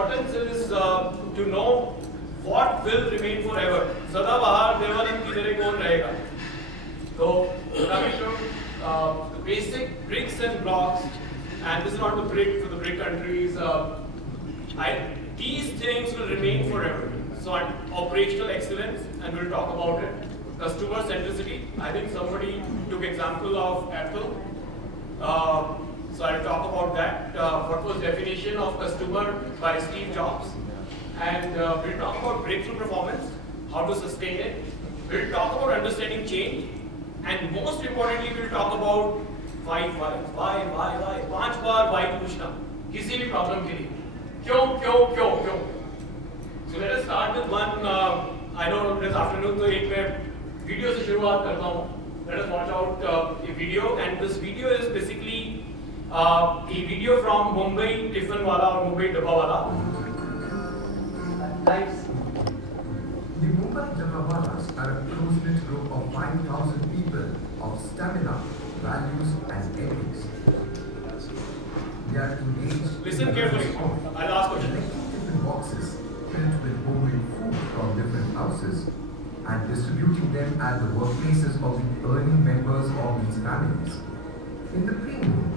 importance is to know what will remain forever. Sadabahar Devanand ki tarah kaun rahega. So coming to the basic bricks and blocks, and this is not the brick for the brick countries. These things will remain forever. So operational excellence, and we'll talk about it. Customer centricity. I think somebody took example of Apple. So I'll talk about that. What was definition of customer by Steve Jobs, and we'll talk about breakthrough performance, how to sustain it. We'll talk about understanding change, and most importantly, we'll talk about why. 5 bar why पूछना किसी भी problem के लिए. क्यों. So let us start with one. I know this afternoon तो एक मैं video से शुरुआत करता हूँ. Let us watch out a video, and this video is basically a video from Mumbai Tiffin Wala or Mumbai Dabba Wala. Nice. The Mumbai Dabba Walas are a close-knit group of 5,000 people of stamina, values, and ethics. They are engaged. Listen carefully. I'll ask questions. Different boxes filled with homemade food from different houses and distributing them at the workplaces of the earning members of these families in the pre-noon,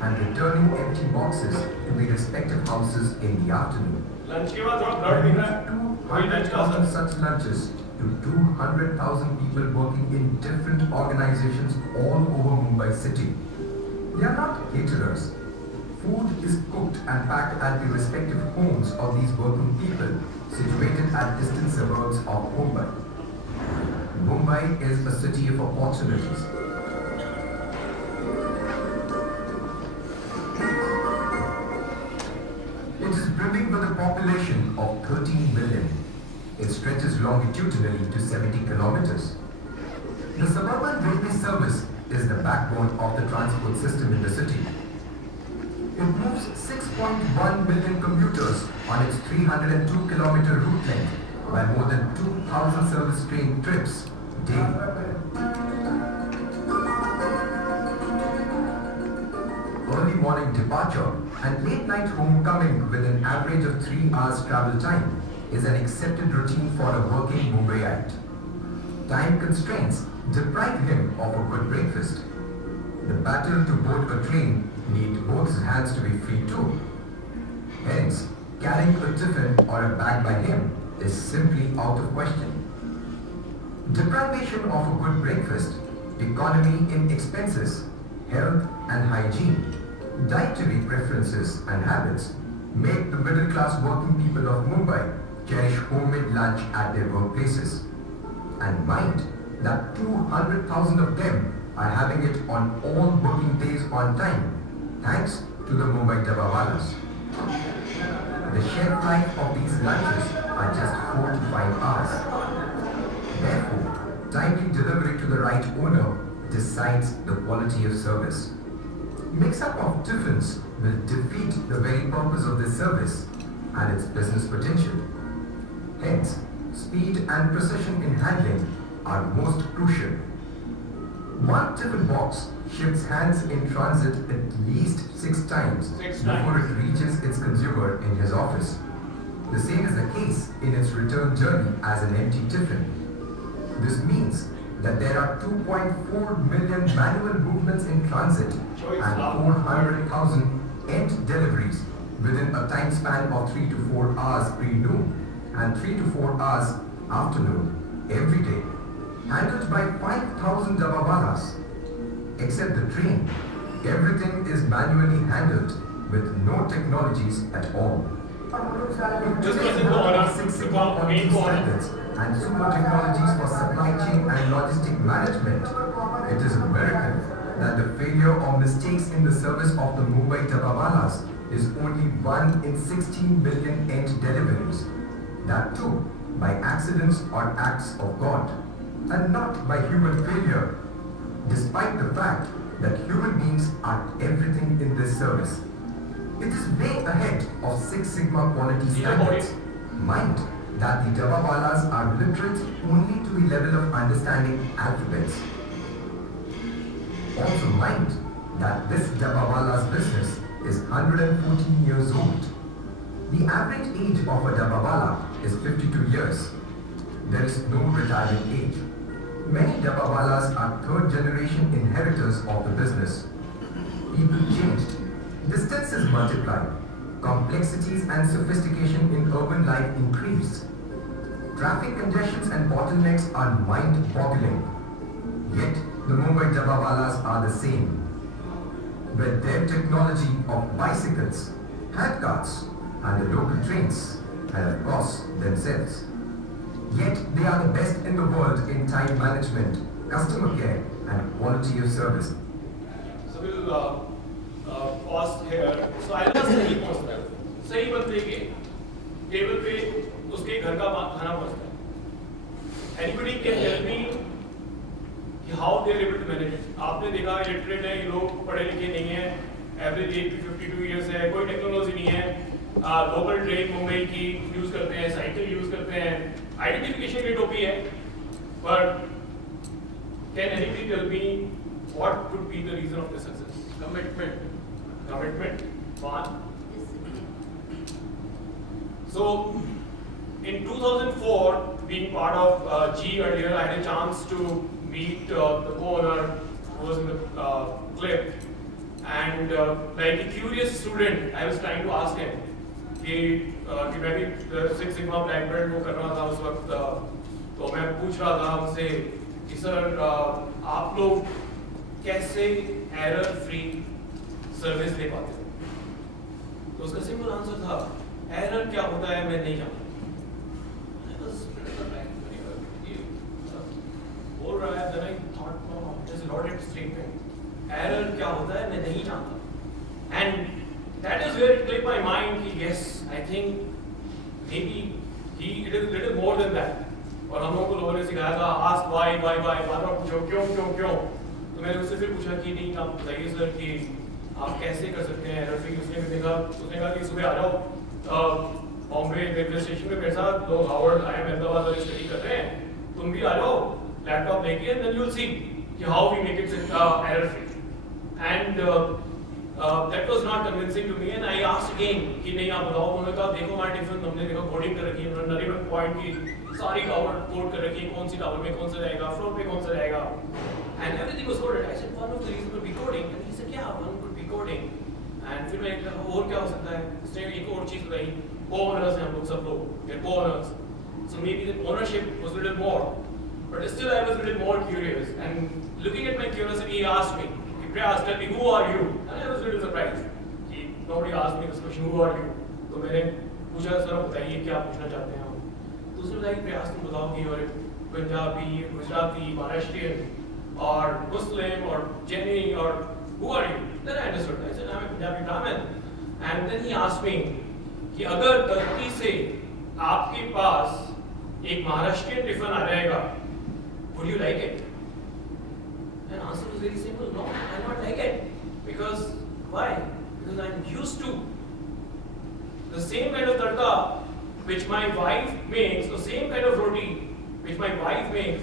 and returning empty boxes to the respective houses in the afternoon. Lunch के बाद थोड़ा blood दिख रहा है. 200,000 such lunches to 200,000 people working in different organizations all over Mumbai city. They are not caterers. Food is cooked and packed at the respective homes of these working people situated at distant suburbs of Mumbai. Mumbai is a city of opportunities. It is brimming with a population of 13 million. It stretches longitudinally to 70 kilometers. The suburban railway service is the backbone of the transport system in the city. It moves 6.1 million commuters on its 302-kilometer route length by more than 2,000 service train trips daily. Early morning departure and late night homecoming with an average of 3 hours travel time is an accepted routine for a working Mumbaiite. Time constraints deprive him of a good breakfast. The battle to board a train need both his hands to be free too. Hence, carrying a tiffin or a bag by him is simply out of question. Deprivation of a good breakfast, economy in expenses, health and hygiene, dietary preferences and habits make the middle-class working people of Mumbai cherish homemade lunch at their workplaces. And mind that 200,000 of them are having it on all working days on time, thanks to the Mumbai Dabba Walas. The shelf life of these lunches are just 4 to 5 hours. Therefore, timely delivery to the right owner decides the quality of service. Mix-up of tiffins will defeat the very purpose of this service and its business potential. Hence, speed and precision in handling are most crucial. One tiffin box shifts hands in transit at least 6 times before it reaches its consumer in his office. The same is the case in its return journey as an empty tiffin. This means that there are 2.4 million manual movements in transit and 400,000 end deliveries within a time span of 3 to 4 hours pre-noon and 3 to 4 hours afternoon every day, handled by 5,000 Dabba Walas. Except the train, everything is manually handled with no technologies at all. Just listen to Anna. Six Sigma quality standards and super technologies for supply chain and logistic management, it is a miracle that the failure or mistakes in the service of the Mumbai Dabba Walas is only 1 in 16 million end deliveries. That too by accidents or acts of God, and not by human failure, despite the fact that human beings are everything in this service. It is way ahead of 6 Sigma quality standards. Mind that the Dabba Walas are literate only to the level of understanding alphabets. Also mind that this Dabba Wala's business is 114 years old. The average age of a Dabbawala is 52 years. There is no retirement age. Many Dabbawalas are third generation inheritors of the business. People changed. Distances multiplied. Complexities and sophistication in urban life increased. Traffic congestions and bottlenecks are mind-boggling. Yet, the Mumbai Dabbawalas are the same. With their technology of bicycles, handcarts, and the local trains, and of course, themselves. Yet, they are the best in the world in time management, customer care, and quality of service. So we'll pause here. So I'll just सही पहुंचता है. सही बंदे के table पे उसके घर का खाना पहुंचता है. Anybody can tell me कि how they are able to manage it. आपने देखा illiterate है, ये लोग पढ़े लिखे नहीं हैं, average age 52 years है, कोई टेक्नोलॉजी नहीं है, लोकल ट्रेन मुंबई की यूज करते हैं, साइकिल यूज करते हैं, आइडेंटिफिकेशन की टोपी है, but can anybody tell me what could be the reason of the success? Commitment. One. So, in 2004, being part of G earlier, I had a chance to meet the co-owner who was in the clip. And like a curious student, I was trying to ask him कि मैं भी Six Sigma Black Belt वो कर रहा था उस वक्त, तो मैं पूछ रहा था उनसे कि सर आप लोग कैसे एरर फ्री सर्विस दे पाते हो? तो उसका सिंपल आंसर था एरर क्या होता है मैं नहीं जानता. बोल रहा है, then I thought, no, just not it statement. Error क्या होता है मैं नहीं जानता. And that is where it clicked my mind कि yes, I think maybe it is a little more than that. और हम लोगों को लोगों ने सिखाया था ask why, बार बार पूछो क्यों. तो मैंने उससे फिर पूछा कि नहीं आप बताइए सर कि आप कैसे कर सकते हैं एरर फ्री. उसने कहा कि सुबह आ जाओ बॉम्बे रेलवे स्टेशन पे मेरे साथ लोग हार्वर्ड IIM अहमदाबाद वाले स्टडी कर रहे हैं, तुम भी आ जाओ लैपटॉप लेके and then you'll see कि how we make it error free. And that was not convincing to me and I asked again कि नहीं आप बताओ. उन्होंने कहा देखो हमारे टिफिन हमने देखा कोडिंग कर रखी है, उन्होंने नरीमन पॉइंट की सारी कोड कर रखी है, कौन सी टावर में कौन सा जाएगा, फ्लोर पे कौन सा जाएगा, and everything was coded. I said one of the reasons could be coding and he said yeah one could be coding. And फिर मैंने कहा और क्या हो सकता है. उसने एक और चीज बताई, co-owners हैं हम लोग सब लोग, they're co-owners, so maybe the ownership was a little more, but still I was a little more curious. And looking at my curiosity, he asked me, Priyas, tell me who are you? And I was a little surprised. Nobody asked me this question, who are you? तो मैंने पूछा sir बताइए क्या पूछना चाहते हैं आप. तो उसने बताया प्रयास तुम बताओ कि और पंजाबी, गुजराती, महाराष्ट्रियन और मुस्लिम और जैनी और who are you? Then I understood. I said I'm a Punjabi Brahmin. And then he asked me कि अगर गलती से आपके पास एक महाराष्ट्रियन टिफिन आ जाएगा, would you like it? And answer was very simple. No, I not like it. Because why? Because I'm used to the same kind of tadka which my wife makes, the same kind of roti which my wife makes.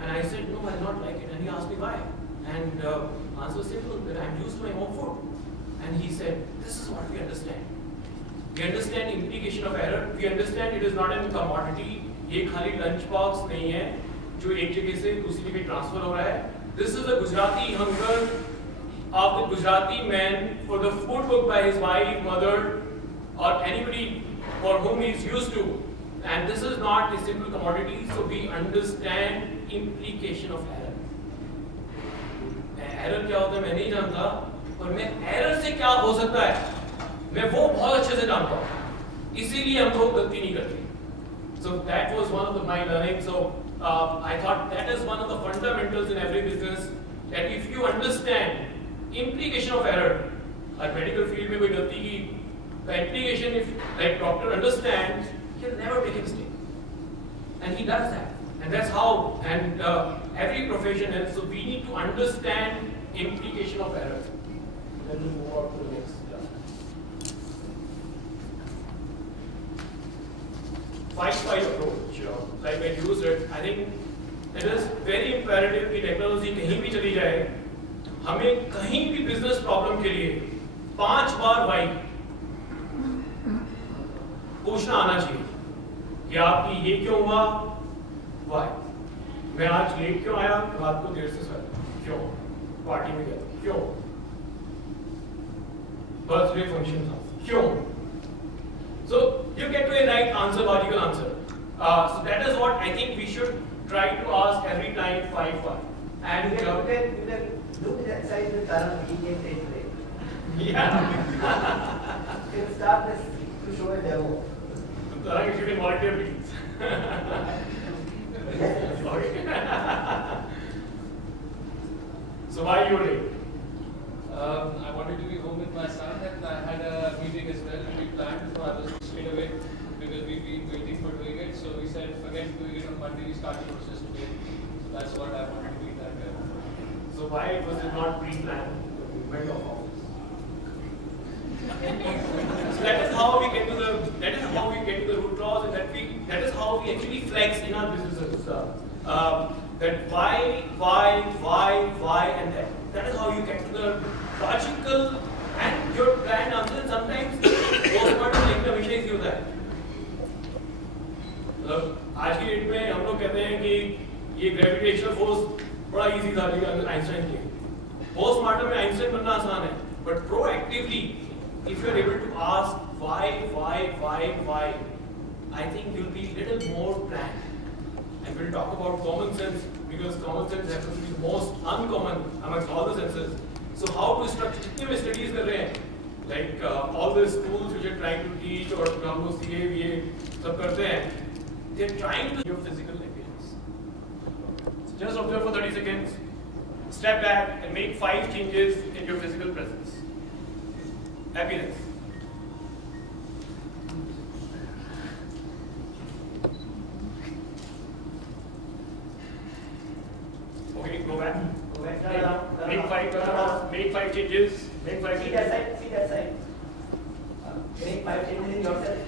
And I said no, I not like it. And he asked me why. And answer was simple, that I'm used to my home food. And he said, this is what we understand. We understand implication of error. We understand it is not a commodity. ये खाली lunch box नहीं है जो एक जगह से दूसरी जगह ट्रांसफर हो रहा है. This is a Gujarati hunger of the Gujarati man for the food cooked by his wife, mother, or anybody for whom he is used to. And this is not a simple commodity, so we understand implication of error. Error क्या होता है मैं नहीं जानता, पर मैं error से क्या हो सकता है मैं वो बहुत अच्छे से जानता हूँ. इसीलिए हम लोग गलती नहीं करते. So that was one of my learning. So I thought that is one of the fundamentals in every business, that if you understand implication of error, like medical field में कोई गलती की, the implication if like doctor understands, he'll never make a mistake, and he does that, and that's how, and every profession is. So we need to understand implication of error. Then we'll move on to the next. 5-5 approach, like I used it. I think it is very imperative कि technology कहीं भी चली जाए, हमें कहीं भी business problem के लिए 5 बार वाई पूछना आना चाहिए कि आपकी ये क्यों हुआ, वाई, मैं आज लेट क्यों आया, रात को देर से सोया, क्यों, पार्टी में गया, क्यों, बर्थडे फंक्शन था, क्यों. So you get to a right answer, logical answer. So that is what I think we should try to ask every time 5 And you can look at that side with Tarang, he can take it. yeah. You can start this to show a demo. Tarang, if you can volunteer, please. Okay. So why you were late? I wanted to be home with my son, and I had a meeting as well to be planned, so I was straight away because we've been waiting for doing it. So we said, forget doing it on Monday, we start the process today. So that's what I wanted to be that way. So why was it not pre-planned? The movement of office. So that is how we get to the root cause, and that is how we actually flex in our businesses. That why, and that is how you get to the logical and your planned answer. And sometimes postmortem लिखना हमेशा easy होता है. मतलब आज की date में हम लोग कहते हैं कि ये ग्रेविटेशनल फोर्स बड़ा इजी था आइंस्टाइन के. पोस्टमार्टम में आइंस्टाइन बनना आसान है, but proactively if you are able to ask why, I think you'll be little more planned. And we'll talk about common sense, because common sense happens to be the most uncommon amongst all the senses. So how to structure, जितने भी studies कर रहे हैं, like all the schools which are trying to teach, और हम लोग CA ये सब करते हैं, they're trying to your physical appearance. So just observe for 30 seconds, step back and make 5 changes in your physical presence. Appearance. Okay, go back. Go back, turn around, turn Make around. make 5 changes. Make 5 See changes. that side, see that side. Make 5 changes in yourself.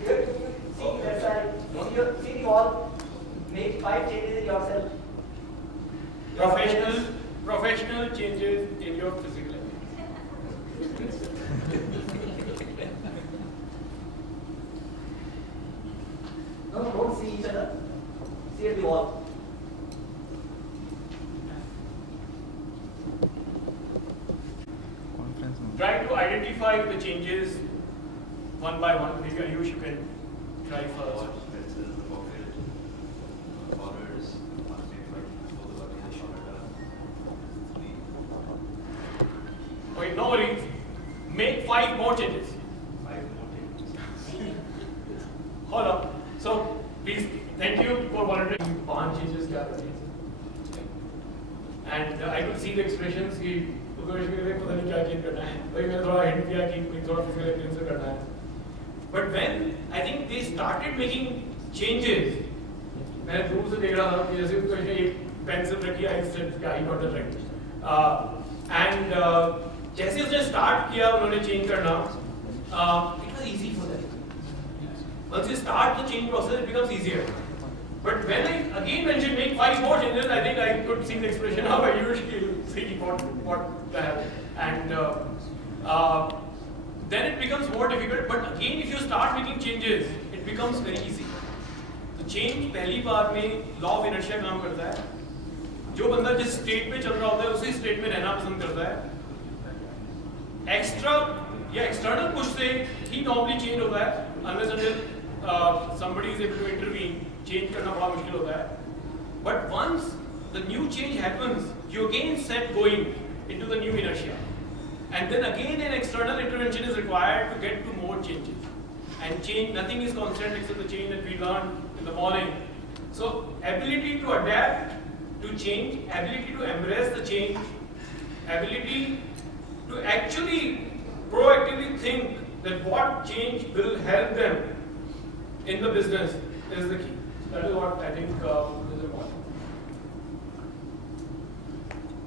Here, see that side. See the wall. Make 5 changes in yourself. Professional changes in your physical appearance. No, don't see each other. See at the wall. Try to identify the changes one by one. Maybe Ayush, you can try first. Okay, no worries. Make 5 more changes. Hold up. So, please, thank you for volunteering. 5 changes क्या करें? And I could see the expressions कि तो पता नहीं क्या change करना है. वही मैंने थोड़ा हिंट किया कि थोड़ा फिजिकल अपीयरेंस से करना है. But when I think they started making changes, मैं दूर से देख रहा था कि जैसे उसको एक पेंसिल रखी है, I said, yeah, he got it right. And जैसे उसने स्टार्ट किया उन्होंने चेंज करना, it was easy for them. Once you start the change process, it becomes easier. But when I again mentioned make 5 more changes, I think I could see the expression how I usually see what to have. And then it becomes more difficult. But again, if you start making changes, it becomes very easy. तो change पहली बार में law of inertia काम करता है. जो बंदा जिस state में चल रहा होता है उसी स्टेट में रहना पसंद करता है. एक्स्ट्रा या एक्सटर्नल पुश से ही नॉर्मली चेंज होता है. Unless until somebody is able to intervene, change करना बड़ा मुश्किल होता है. But once the new change happens, you again set going into the new inertia. And then again an external intervention is required to get to more changes. And change, nothing is constant except the change that we learned in the morning. So ability to adapt to change, ability to embrace the change, ability to actually proactively think that what change will help them in the business is the key. That is what I think is important.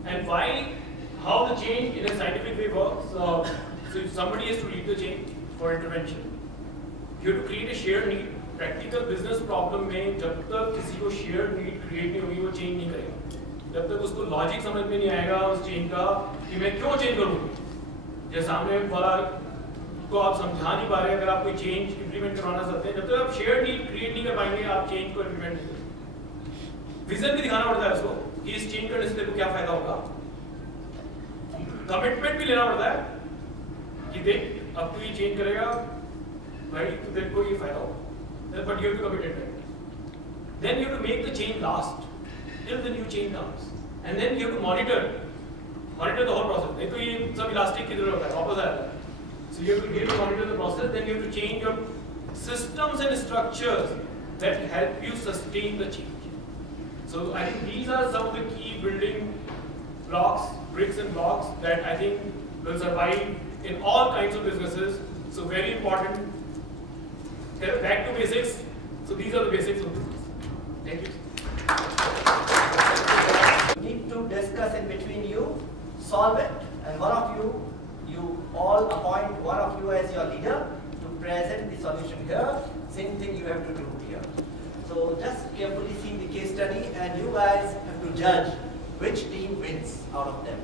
And why, how the change in a scientific way works. So if somebody has to lead the change for intervention, you have to create a shared need. Practical business problem में जब तक किसी को shared need create नहीं होगी वो change नहीं करेगा. जब तक उसको logic समझ में नहीं आएगा उस change का कि मैं क्यों change करूँ. जैसे सामने वाला को आप समझा नहीं पा रहे, अगर आप कोई चेंज इंप्लीमेंट करवाना चाहते हैं, जब तक आप शेयर नीड क्रिएट नहीं कर पाएंगे, आप चेंज को इंप्लीमेंट नहीं करेंगे। विजन भी दिखाना पड़ता है उसको कि इस चेंज करने से तेरे को क्या फायदा होगा। कमिटमेंट भी लेना पड़ता है कि देख अब तू ये चेंज करेगा भाई, तो तेरे को ये फायदा होगा, but you have to commit it. Then you have to make the change last till the new change comes, and then you have to monitor the whole process. नहीं तो ये सब इलास्टिक की तरह होता है, वापस आएगा। So you have to monitor the process. Then you have to change your systems and structures that help you sustain the change. So I think these are some of the key building blocks, bricks and blocks that I think will survive in all kinds of businesses. So very important. Back to basics. So these are the basics of business. Thank you. You need to discuss in between you, solve it, and one of you, you all appoint one of you as your leader to present the solution here. Same thing you have to do here. So just carefully see the case study, and you guys have to judge which team wins out of them.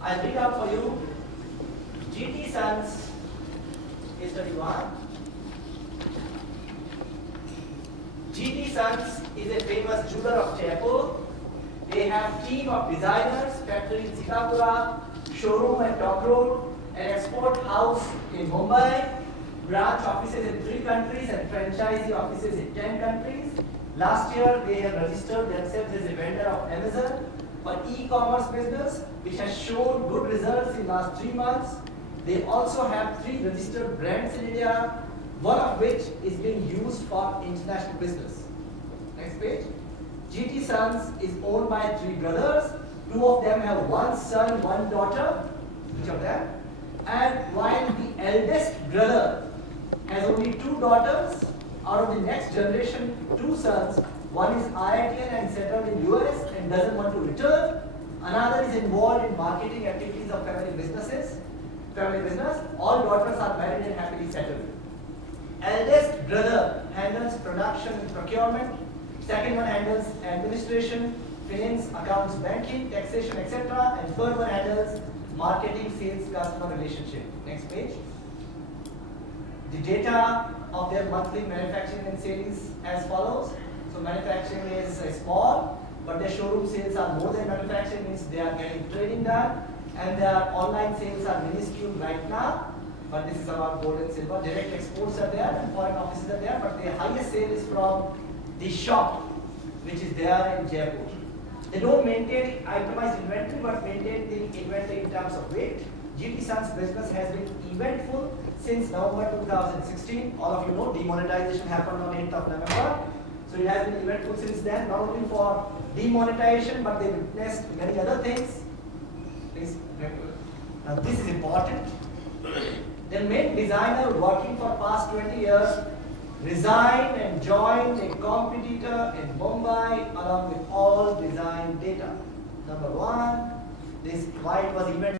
I'll read out for you GT Sons case study 1. GT Sons is a famous jeweler of Jaipur. They have team of designers, factory in Sikapura, showroom at Dock Road, an export house in Mumbai, branch offices in 3 countries and franchisee offices in 10 countries. Last year they have registered themselves as a vendor of Amazon for e-commerce business, which has shown good results in last 3 months. They also have 3 registered brands in India, one of which is being used for international business. Next page. GT Sons is owned by 3 brothers. 2 of them have 1 son, 1 daughter, each of them. And while the eldest brother has only 2 daughters, out of the next generation, 2 sons, one is IITian and settled in US and doesn't want to return. Another is involved in marketing activities of family business. All daughters are married and happily settled. Eldest brother handles production and procurement. Second one handles administration, finance, accounts, banking, taxation, etc. And third one handles marketing, sales, customer relationship. Next page. The data of their monthly manufacturing and sales as follows. So manufacturing is small, but their showroom sales are more than manufacturing, means they are getting trading done, and their online sales are minuscule right now. But this is about gold and silver. Direct exports are there and foreign offices are there, but the highest sale is from the shop, which is there in Jaipur. They don't maintain itemized inventory, but maintain the inventory in terms of weight. GT Sons business has been eventful since November 2016. All of you know demonetization happened on 8th of November. So it has been eventful since then, not only for demonetization, but they witnessed many other things. Please, now this is important. The main designer working for past 20 years resigned and joined a competitor in Mumbai along with all design data. Number 1, this why it was event.